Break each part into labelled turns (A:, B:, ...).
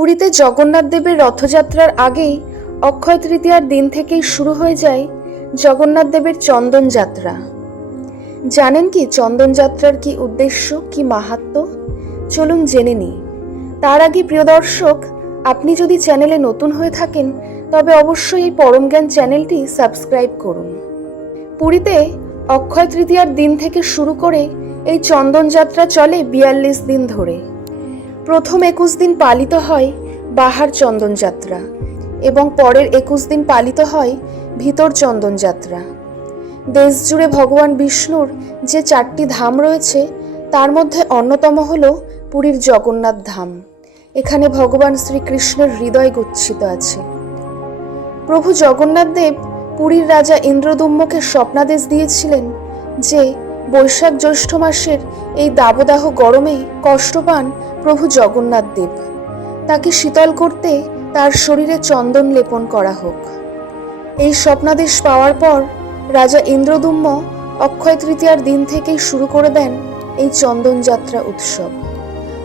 A: পুরীতে জগন্নাথ দেবের রথযাত্রার আগেই অক্ষয় তৃতীয়ার দিন থেকেই শুরু হয়ে যায় জগন্নাথ দেবের চন্দন যাত্রা। জানেন কি চন্দন যাত্রার কি উদ্দেশ্য, কি মাহাত্ম? চলুন জেনে নিই। তার আগে প্রিয় দর্শক, আপনি যদি চ্যানেলে নতুন হয়ে থাকেন, তবে অবশ্যই এই পরম জ্ঞান চ্যানেলটি সাবস্ক্রাইব করুন। পুরীতে অক্ষয় তৃতীয়ার দিন থেকে শুরু করে এই চন্দন যাত্রা চলে বিয়াল্লিশ দিন ধরে। প্রথম একুশ দিন পালিত হয় বাহার চন্দন যাত্রা এবং পরের একুশ দিন পালিত হয় ভিতর চন্দন যাত্রা। দেশ জুড়ে ভগবান বিষ্ণুর যে চারটি ধাম রয়েছে, তার মধ্যে অন্যতম হল পুরীর জগন্নাথ ধাম। এখানে ভগবান শ্রীকৃষ্ণের হৃদয় গচ্ছিত আছে। প্রভু জগন্নাথ দেব পুরীর রাজা ইন্দ্রদুম্মকে স্বপ্নাদেশ দিয়েছিলেন যে বৈশাখ জ্যৈষ্ঠ মাসের এই দাবদাহ গরমে কষ্ট পান প্রভু জগন্নাথ দেব। তাকে শীতল করতে তার শরীরে চন্দন লেপন করা হোক। এই স্বপ্নাদেশ পাওয়ার পর রাজা ইন্দ্রদুম্ম অক্ষয় তৃতীয়ার দিন থেকেই শুরু করে দেন এই চন্দন যাত্রা উৎসব।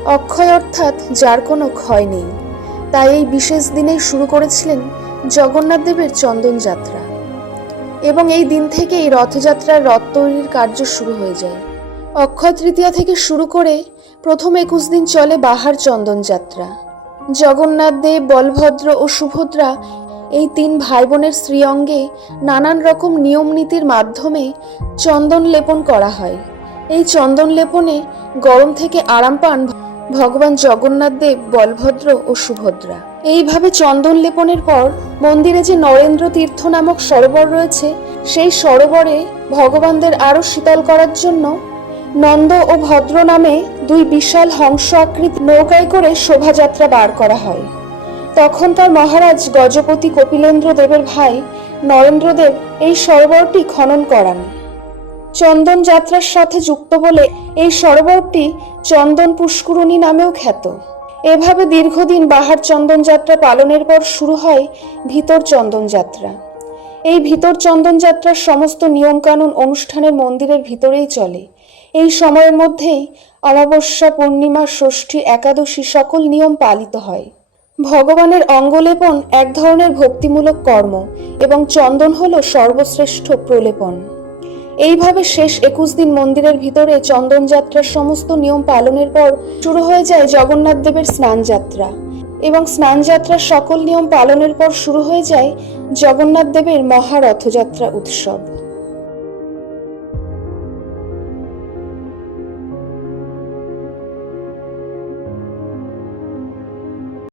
A: অক্ষয় অর্থাৎ যার কোনো ক্ষয় নেই। তাই এই বিশেষ দিনেই শুরু করেছিলেন জগন্নাথ দেবের চন্দন যাত্রা। এবং এই দিন থেকেই রথযাত্রার রথ তৈরির কার্য শুরু হয়ে যায়। অক্ষয় তৃতীয়া থেকে শুরু করে প্রথম একুশ দিন চলে বাহার চন্দন যাত্রা। জগন্নাথ দেব, বলভদ্র ও সুভদ্রা এই তিন ভাই বোনের শ্রীঅঙ্গে নানান রকম নিয়ম নীতির মাধ্যমে চন্দন লেপন করা হয়। এই চন্দন লেপনে গরম থেকে আরাম পান ভগবান জগন্নাথ দেব, বলভদ্র ও সুভদ্রা। এইভাবে চন্দন লেপনের পর মন্দিরে যে নরেন্দ্র তীর্থ নামক সরোবর রয়েছে, সেই সরোবরে ভগবানদের আরও শীতল করার জন্য নন্দ ও ভদ্র নামে দুই বিশাল হংস আকৃতি নৌকায় করে শোভাযাত্রা বার করা হয়। তখনকার মহারাজ গজপতি কপিলেন্দ্র দেবের ভাই নরেন্দ্রদেব এই সরোবরটি খনন করান। চন্দন যাত্রার সাথে যুক্ত বলে এই সরোবরটি চন্দন পুষ্করণী নামেও খ্যাত। এভাবে দীর্ঘদিন বাহার চন্দন যাত্রা পালনের পর শুরু হয় ভিতর চন্দন যাত্রা। এই ভিতর চন্দন যাত্রার সমস্ত নিয়মকানুন অনুষ্ঠানের মন্দিরের ভিতরেই চলে। এই সময়ের মধ্যেই অমাবস্যা, পূর্ণিমা, ষষ্ঠী, একাদশী সকল নিয়ম পালিত হয়। ভগবানের অঙ্গলেপন এক ধরনের ভক্তিমূলক কর্ম এবং চন্দন হল সর্বশ্রেষ্ঠ প্রলেপন। এইভাবে শেষ একুশ দিন মন্দিরের ভিতরে চন্দন যাত্রার সমস্ত নিয়ম পালনের পর শুরু হয়ে যায় জগন্নাথ দেবের স্নান যাত্রা এবং স্নান যাত্রার সকল নিয়ম পালনের পর শুরু হয়ে যায় জগন্নাথ দেবের মহারথযাত্রা উৎসব।